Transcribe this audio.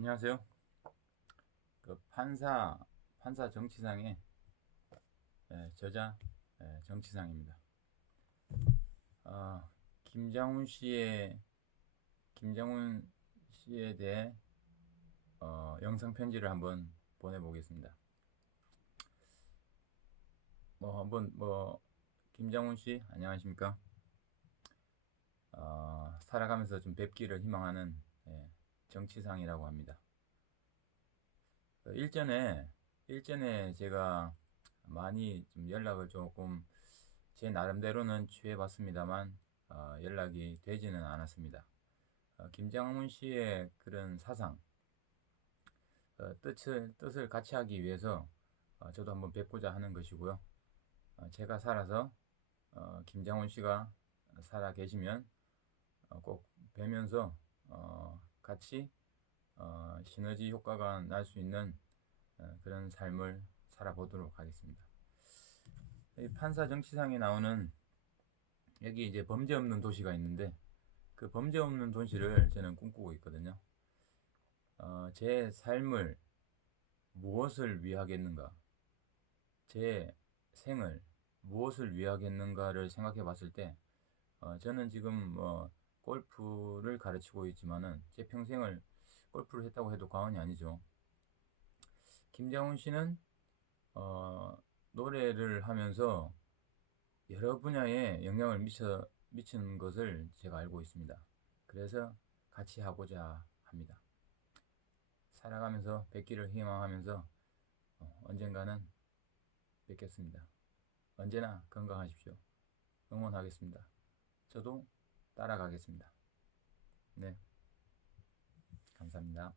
안녕하세요. 그 판사 판사 정치상의 예, 저자 예, 정치상입니다. 어, 김장훈 씨의 김장훈 씨에 대해 어, 영상 편지를 한번 보내보겠습니다. 뭐 한번 뭐 김장훈 씨 안녕하십니까? 어, 살아가면서 좀 뵙기를 희망하는 예, 정치상이라고 합니다. 어, 일전에 일전에 제가 많이 좀 연락을 조금 제 나름대로는 취해봤습니다만 어, 연락이 되지는 않았습니다. 어, 김장훈 씨의 그런 사상 어, 뜻을 뜻을 같이 하기 위해서 어, 저도 한번 뵙고자 하는 것이고요. 어, 제가 살아서 어, 김장훈 씨가 살아 계시면 어, 꼭 뵈면서 어, 같이 어, 시너지 효과가 날 수 있는 어, 그런 삶을 살아보도록 하겠습니다. 이 판사 정치상에 나오는 여기 이제 범죄 없는 도시가 있는데 그 범죄 없는 도시를 저는 꿈꾸고 있거든요. 어, 제 삶을 무엇을 위하겠는가? 제 생을 무엇을 위하겠는가를 생각해 봤을 때 어, 저는 지금 뭐 골프를 가르치고 있지만은 제 평생을 골프를 했다고 해도 과언이 아니죠. 김장훈 씨는 어, 노래를 하면서 여러 분야에 영향을 미쳐 미치는 것을 제가 알고 있습니다. 그래서 같이 하고자 합니다. 살아가면서 뵙기를 희망하면서 어, 언젠가는 뵙겠습니다. 언제나 건강하십시오. 응원하겠습니다. 저도 따라가겠습니다. 네. 감사합니다.